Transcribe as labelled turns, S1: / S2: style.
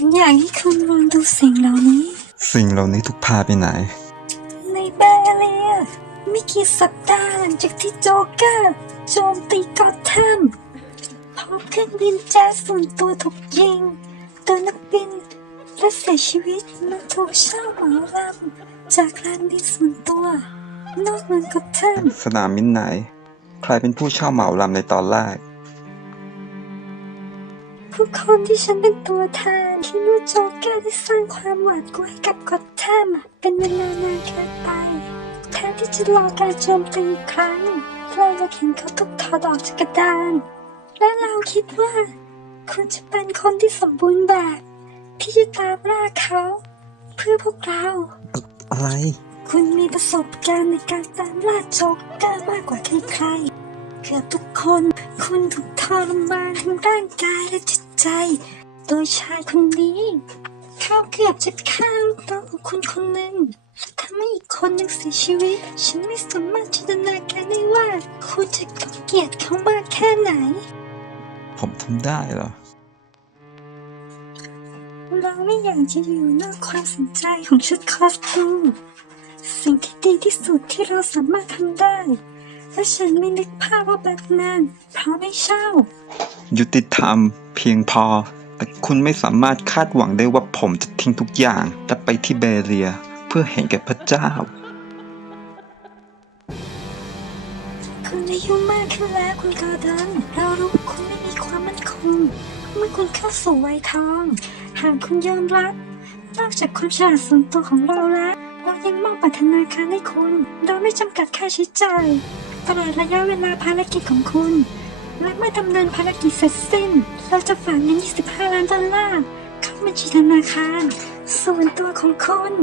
S1: สิ่งเหล่านี้
S2: สิ่งเหล่านี้ถูกพาไปไหน
S1: ในแบเรียไม่กี่สัปดาห์หลังจากที่โจ๊กเกอร์โจมตีกอตแทมพอเครื่องบินแจ๊สส่วนตัวถูกยิง ตัวนักบินและเสียชีวิตมันถูกเช่าเหมาลำจากลานบินส่วนตัว นอกเมืองกอตแทม
S2: สนามมินไหน ใครเป็นผู้เช่าเหมาลำในตอนแรก
S1: ผู้คนที่ฉันเป็นตัวแทนคิดว่าโจ๊กเกอร์ได้สร้างความหวาดกลัวให้กับกอตแทมเป็นเวลานานเกินไปแทนที่จะรอการโจมตีอีกครั้งเราอยากเห็นเขาถูกถอดออกจากกระดาน และเราคิดว่า คุณจะเป็นคนที่สมบูรณ์แบบ ที่จะตามล่าเขา เพื่อพวกเรา
S2: อะไร
S1: คุณมีประสบการณ์ในการตามล่าโจ๊กเกอร์มากกว่าใครๆ เกือบทุกคน คุณถูกทรมานทั้งร่างกายและจิตใจ โดยชายคนนี้ เขาเกือบจะฆ่าลูกน้องของคุณคนหนึ่งและทำให้อีกคนหนึ่งเสียชีวิต ฉันไม่สามารถจินตนาการได้ว่า คุณจะต้องเกลียดเขามากแค่ไหน
S2: ผมทำได้เหรอ
S1: เราไม่อยากจะอยู่นอกความสนใจของชุดคอสตูมสิ่งที่ดีที่สุดที่เราสามารถทำได้ และฉันไม่นึกภาพว่าแบทแมนเพราะไม่เช่า
S2: ยุติธรรมเพียงพอ แต่คุณไม่สามารถคาดหวังได้ว่าผมจะทิ้งทุกอย่าง และไปที่เบเรีย เพื่อเห็นแก่พระเจ้า
S1: คุณอายุมากขึ้นแล้วคุณกอร์ดอนเรารู้ว่าคุณไม่มีความมั่นคง เมื่อคุณเข้าสู่วัยทอง หากคุณยอมรับนอกจากความฉลาดส่วนตัวของเราแล้ว เรายังมอบปัฒนาการให้คุณ โดยไม่จำกัดค่าใช้จ่าย ตลอดระยะเวลาภารกิจของคุณ และเมื่อดำเนินภารกิจเสร็จสิ้น เราจะฝากเงิน 25 ล้านดอลลาร์เข้าบัญชีธนาคาร ส่วนตัวของคุณ